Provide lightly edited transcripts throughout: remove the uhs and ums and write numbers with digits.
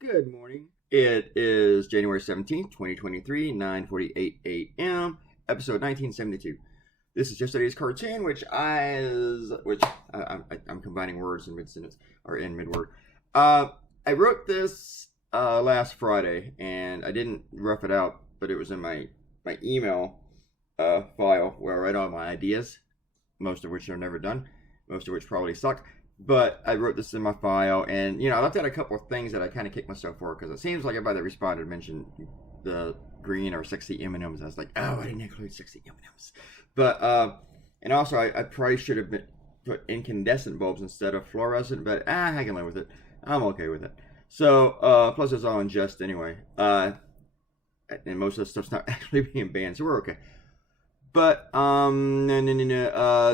Good morning. It is January 17th, 2023, 9:48 a.m., episode 1972. This is yesterday's cartoon, I'm combining words in mid-sentence, or in mid-word. I wrote this last Friday, and I didn't rough it out, but it was in my email file where I write all my ideas, most of which are never done, most of which probably suck. But I wrote this in my file, and I looked at a couple of things that I kind of kicked myself for, because it seems like everybody that responded mentioned the green or sexy M&Ms. I was like, oh, I didn't include sexy M&Ms. But and also I probably should have put incandescent bulbs instead of fluorescent, but I can live with it. I'm okay with it. So plus it's all in jest anyway, and most of the stuff's not actually being banned, so we're okay. But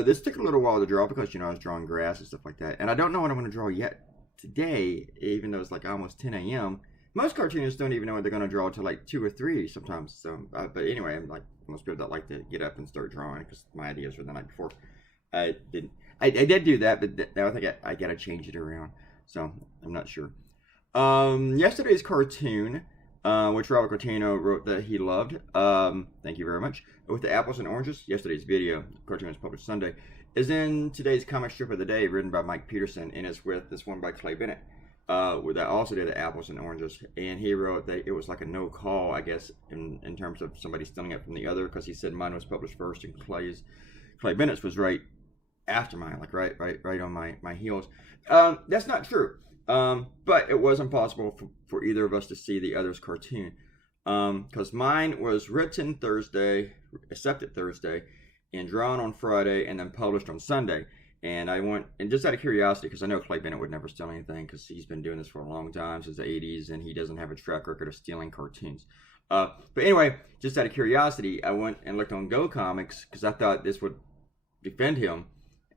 this took a little while to draw because I was drawing grass and stuff like that, and I don't know what I'm going to draw yet today, even though it's like almost 10 a.m. Most cartoonists don't even know what they're going to draw until like 2 or 3 sometimes. So, but anyway, I'm like most people that like to get up and start drawing because my ideas were the night before. I didn't. I did do that, but now I think I got to change it around. So I'm not sure. Yesterday's cartoon, which Robert Cortino wrote that he loved. Thank you very much. With the apples and oranges, yesterday's video, cartoon was published Sunday, is in today's comic strip of the day, written by Mike Peterson, and it's with this one by Clay Bennett, that also did the apples and oranges. And he wrote that it was like a no call, I guess, in terms of somebody stealing it from the other, because he said mine was published first and Clay Bennett's was right after mine, like right on my heels. That's not true. But it was impossible for either of us to see the other's cartoon, because mine was written Thursday, accepted Thursday, and drawn on Friday, and then published on Sunday. And I went, and just out of curiosity, because I know Clay Bennett would never steal anything, because he's been doing this for a long time, since the 80s, and he doesn't have a track record of stealing cartoons. But anyway, just out of curiosity, I went and looked on Go Comics, because I thought this would defend him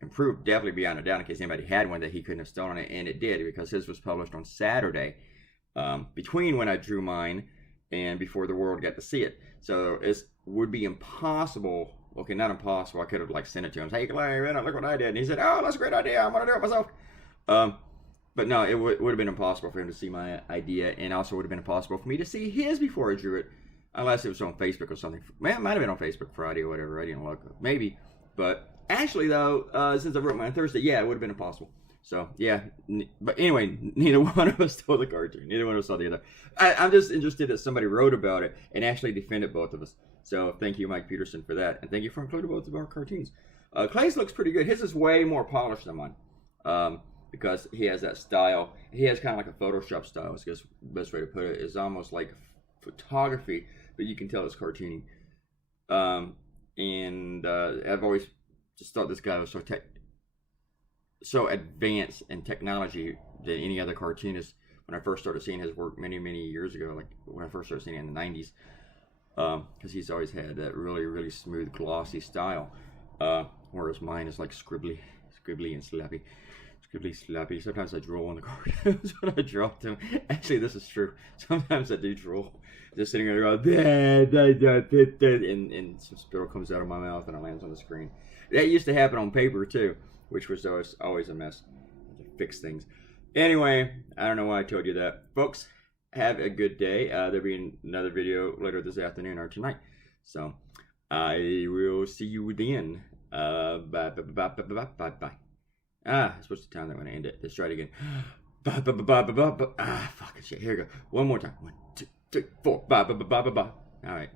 and prove definitely beyond a doubt in case anybody had one that he couldn't have stolen it, and it did, because his was published on Saturday, between when I drew mine and before the world got to see it. So it would be impossible. Okay, not impossible. I could have sent it to him. Hey, Clay, look what I did. And he said, "Oh, that's a great idea. I'm gonna do it myself." But no, it would have been impossible for him to see my idea, and also would have been impossible for me to see his before I drew it, unless it was on Facebook or something. Man, it might have been on Facebook Friday or whatever. I didn't look. Maybe, but actually though, since I wrote mine on Thursday, yeah, it would have been impossible. So yeah, but anyway, neither one of us saw the cartoon. Neither one of us saw the other. I'm just interested that somebody wrote about it and actually defended both of us. So thank you, Mike Peterson, for that, and thank you for including both of our cartoons. Clay's looks pretty good. His is way more polished than mine, because he has that style. He has kind of like a Photoshop style. I guess the best way to put it is almost like photography, but you can tell it's cartoony. And I've always just thought this guy was so advanced in technology than any other cartoonist. When I first started seeing his work many years ago, like when I first started seeing it in the 90s, because he's always had that really smooth, glossy style, whereas mine is like scribbly and slappy. Sometimes I drool on the cartoons when I draw them. Actually, this is true. Sometimes I do drool. Just sitting there going, and some spittle comes out of my mouth and it lands on the screen. That used to happen on paper too, which was always a mess to fix things. Anyway, I don't know why I told you that. Folks, have a good day. There'll be another video later this afternoon or tonight. So I will see you then. Bye. I'm supposed to time that when I end it. Let's try it again. Fucking shit. Here we go. One more time. 1, 2, 3, 4. All right.